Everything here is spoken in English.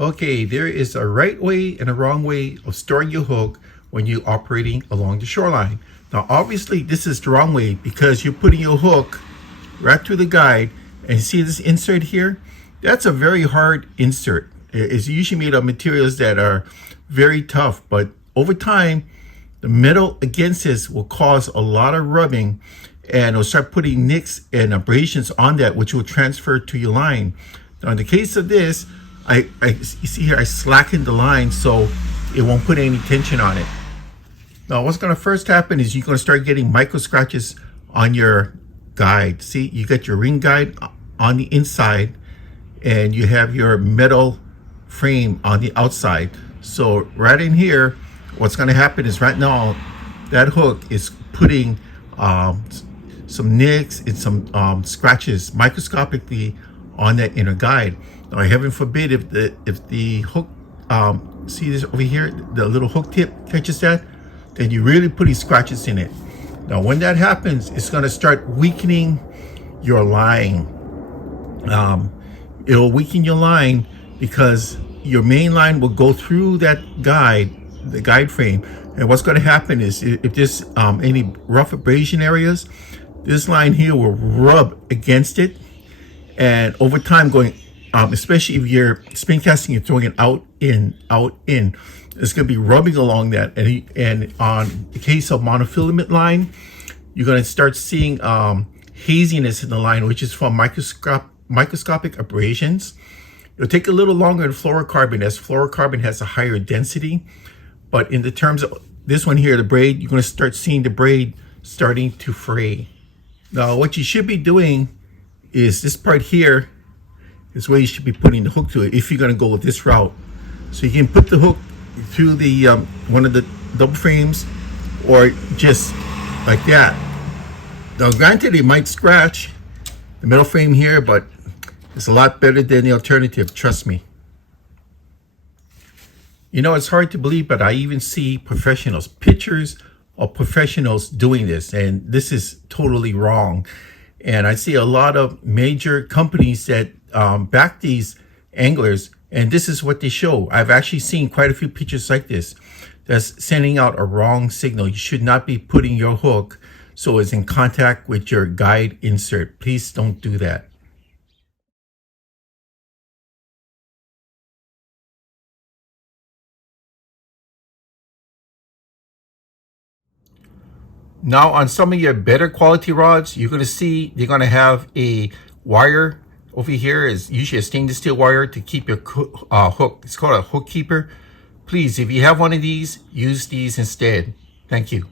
Okay, there is a right way and a wrong way of storing your hook when you're operating along the shoreline. Now, obviously, this is the wrong way because you're putting your hook right through the guide, and you see this insert here? That's a very hard insert. It's usually made of materials that are very tough, but over time, the metal against this will cause a lot of rubbing, and it'll start putting nicks and abrasions on that, which will transfer to your line. Now, in the case of this, you see here, I slackened the line so it won't put any tension on it. Now, what's going to first happen is you're going to start getting micro scratches on your guide. See, you got your ring guide on the inside, and you have your metal frame on the outside. So right in here, what's going to happen is right now, that hook is putting some nicks and some scratches microscopically on that inner guide. Now, heaven forbid if the hook, see this over here, the little hook tip catches that, then you're really putting scratches in it. Now, when that happens, it's going to start weakening your line. It'll weaken your line because your main line will go through that guide, the guide frame. And what's going to happen is if there's any rough abrasion areas, this line here will rub against it. And over time, especially if you're spin casting and throwing it out, in, it's going to be rubbing along that. And on the case of monofilament line, you're going to start seeing haziness in the line, which is from microscopic abrasions. It'll take a little longer in fluorocarbon, as fluorocarbon has a higher density. But in the terms of this one here, the braid, you're going to start seeing the braid starting to fray. Now, what you should be doing is this part here is where you should be putting the hook to it if you're going to go with this route. So you can put the hook through the one of the double frames, or just like that. Now, granted, it might scratch the metal frame here, but it's a lot better than the alternative, trust me. You know, it's hard to believe, but I even see professionals, pictures of professionals doing this, and this is totally wrong. And I see a lot of major companies that back these anglers, and this is what they show. I've actually seen quite a few pictures like this. That's sending out a wrong signal. You should not be putting your hook so it's in contact with your guide insert. Please don't do that. Now, on some of your better quality rods, you're going to see they're going to have a wire over here, is usually a stainless steel wire to keep your hook. It's called a hook keeper. Please, if you have one of these, use these instead. Thank you.